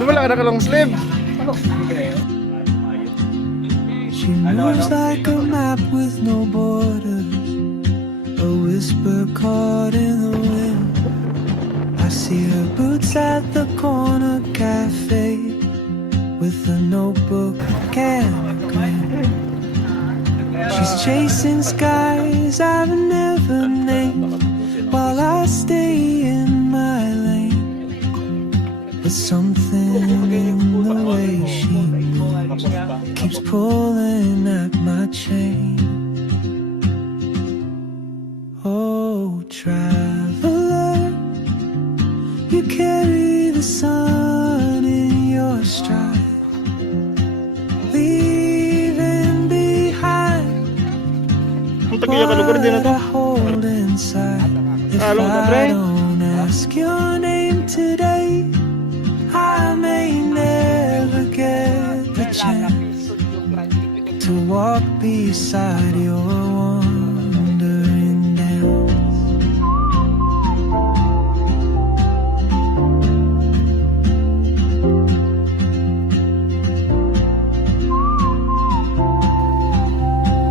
Wala ka na long sleeve. She moves like a map with no borders, a whisper caught in the wind. I see her boots at the corner cafe with a notebook and a grin. She's chasing skies I've never named while I stay in my lane. But something in the way she moves keeps pulling at my chain. Oh, traveler, you carry the sun in your stride, leaving behind what I hold inside. If I don't ask your name today, I may never get the chance to walk beside your wandering dance.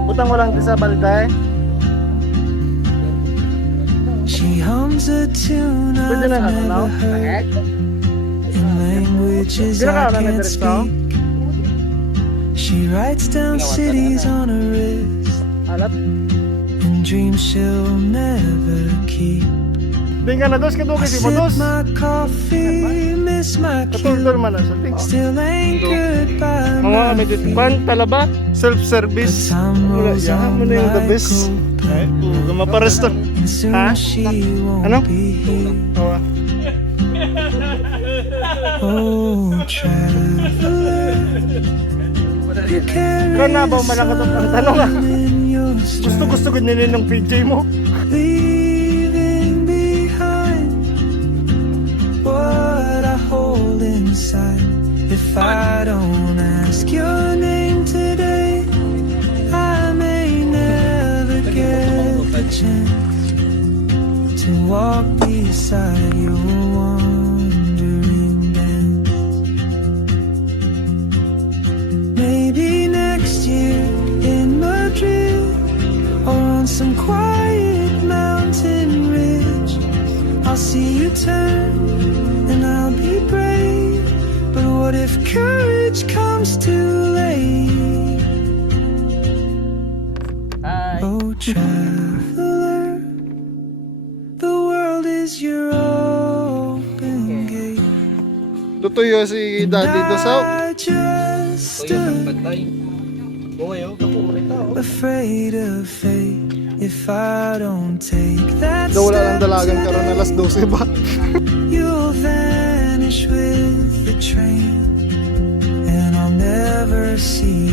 Butang walang sa balitay. She hums a tune I've never heard in languages I can't speak. She writes down cities on her wrist and dreams she'll never keep. I sip my coffee, miss my cue, still anchored by my feet. Self-service. Yaman mo na yung the best. Maparesto. And soon she won't be here. Oh, traveler, you carry the sun in your stride, Gusto ko nila ng PJ mo. leaving behind what I hold inside. If I don't ask your name today, I may never get the chance to walk beside your wandering dance. Maybe next year in Madrid or on some quiet mountain ridge, I'll see you turn and I'll be brave. But what if courage comes too late? Oh, traveler, the world is your open gate. Tutuyo si Daddy Dosaw. I just stood afraid of fate. If I don't take that Daw wala lang step dalagang karon na alas 12 ba? you'll vanish with the train, and I'll never see